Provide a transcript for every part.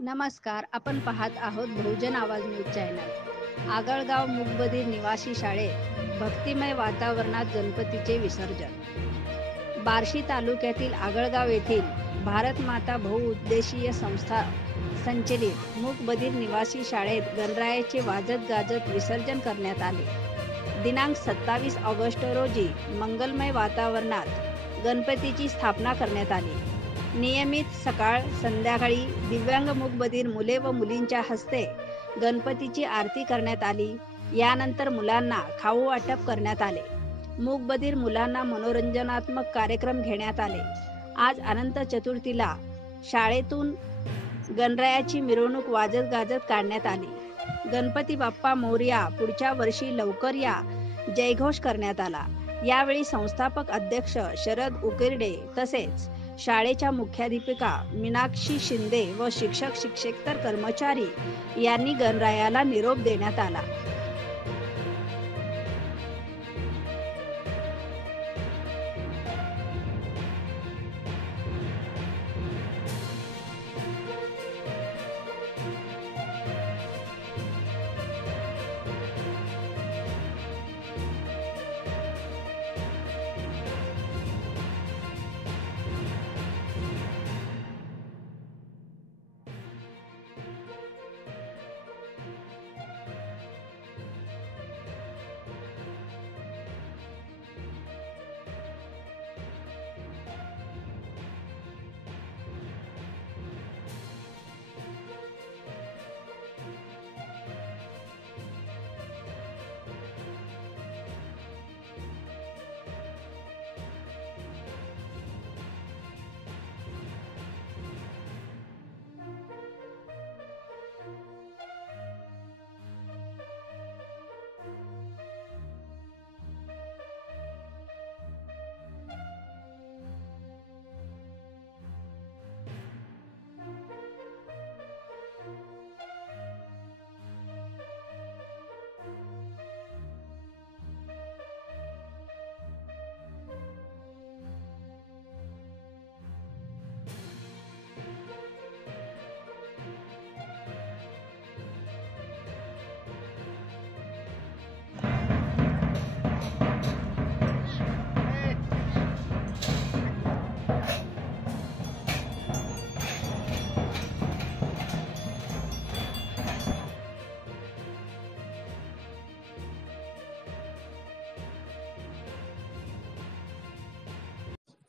नमस्कार. आपण पाहत आहोत बहुजन आवाज न्यूज चॅनल. आगळगाव मूकबधीर निवासी शाळेत भक्तिमय वातावरणात गणपतीचे विसर्जन. बार्शी तालुक्यातील आगळगाव येथील भारत माता बहुउद्देशीय संस्था संचलित मूकबधीर निवासी शाळेत गणरायाचे वाजत गाजत विसर्जन करण्यात आले. दिनांक 27 ऑगस्ट रोजी मंगलमय वातावरणात गणपतीची स्थापना करण्यात आली. नियमित सकाळ संध्याकाळी दिव्यांग मूकबधीर मुले व मुलींच्या हस्ते गणपतीची आरती करण्यात आली. यानंतर मुलांना खाऊ वाटप करण्यात आले. मूकबधीर मुलांना मनोरंजनात्मक कार्यक्रम घेण्यात आले. आज अनंत चतुर्थीला शाळेतून गणरायाची मिरवणूक वाजत गाजत काढण्यात आली. गणपती बाप्पा मोरया, पुढच्या वर्षी लवकर या जयघोष करण्यात आला. यावेळी संस्थापक अध्यक्ष शरद उकिरडे तसेच शाळेच्या मुख्याध्यापिका मीनाक्षी शिंदे व शिक्षक शिक्षकेतर कर्मचारी यांनी गणरायाला निरोप देण्यात आला.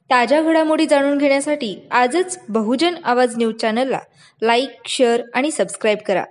ताज्या घडामोडी जाणून घेण्यासाठी आजच बहुजन आवाज न्यूज चॅनलला लाईक, शेअर आणि सबस्क्राईब करा.